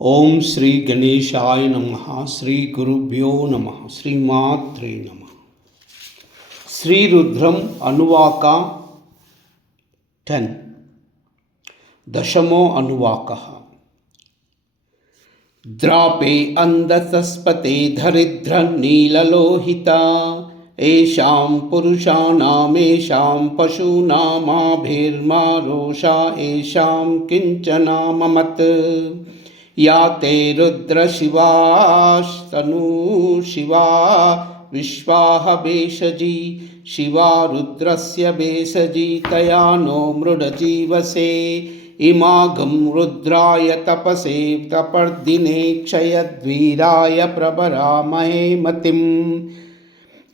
ओम श्री गणेशाय नमः। श्री गुरुभ्यो नमः। श्रीमात्रे नमः। श्री रुद्रम अनुवाक 10 दशमो अनुवाकः। द्रापे अंधसस्पते धरिद्र नीललोहिता एषां पुरुषाणामेषां पशूनामाभिर्मा रोषा एषां किंचना ममत् या ते रुद्रशिवास्तनु शिवा विश्वाह भेषजी शिवा रुद्रस्य भेषजी तया नो मृडजीवसे इमागं रुद्राय तपसे तपर्दिने क्षयद्वीराय प्रभरामहे मतिम्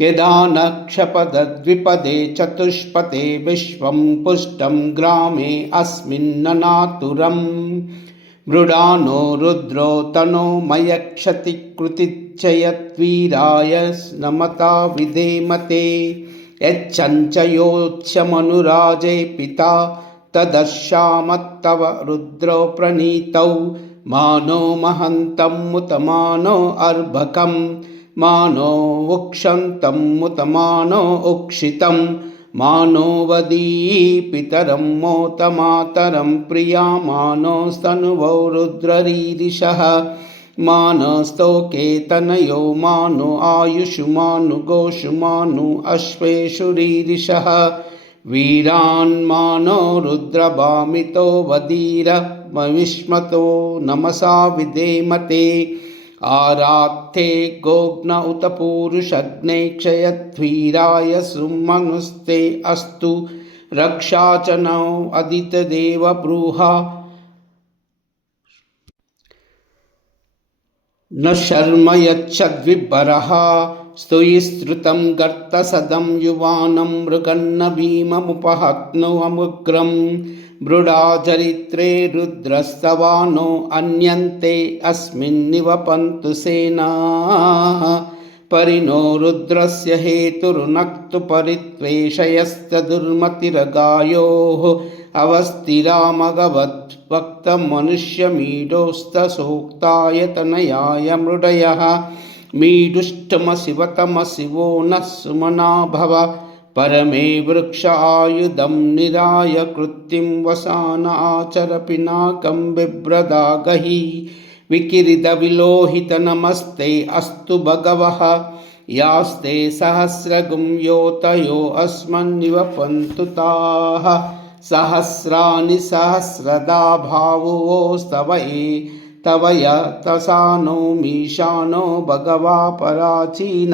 यदा नक्षपदद्विपदे चतुष्पदे विश्वं पुष्टं ग्रामे अस्मिन्ननातुरम् मृडानो रुद्रो तनो मयक्षति कृतिच्चयद्वीराय नमता विधेमते यच्चञ्चयोत्स्यमनुराजे पिता तदर्शामत्तव रुद्रो प्रणीतौ मानो महन्तं मुतमानो अर्भकं मानो वुक्षन्तं मुतमानो उक्षितं मानो वदीपितरं मोतमातरं प्रियामानो स्तनुवो रुद्ररीरिषः मानस्तोके तनयो मानो आयुषु मानु गोषु मानु अश्वेषु रीरिषः वीरान्मानो रुद्रभामितो वदीर विष्मतो नमसा विधेमते आरात्ते गोग्न उत पूरुषग्ने क्षयद्वीराय सुमनुस्ते अस्तु रक्षा च नो अदितदेव ब्रूहा न शर्म यच्छद्विभरः स्तुयिस्तृतं गर्तसदं युवानं मृगन्न भीममुपहत्नुमुग्रं मृडाचरित्रे रुद्रस्तवानो अन्यन्ते अस्मिन्निवपन्तु सेनाः परिणो रुद्रस्य हेतुर्नक्तु परित्वेषयश्च दुर्मतिरगायोः अवस्थिरामगवद्भक्तमनुष्यमीडोस्तसोक्ताय तनयाय मृडयः मीडुष्टमशिवतमशिवो नः सुमना भव परमे वृक्ष आयुधं निराय कृत्तिं वसान आचर पिनाकं बिभ्रदागहि विकिरितविलोहित नमस्ते अस्तु भगवः यास्ते सहस्रगुं योतयो अस्मन्निवपन्तु ताः सहस्राणि सहस्रदा भावुवोस्तव तव यतसानो मीशानो भगवा पराचीनामुकाकृतिः।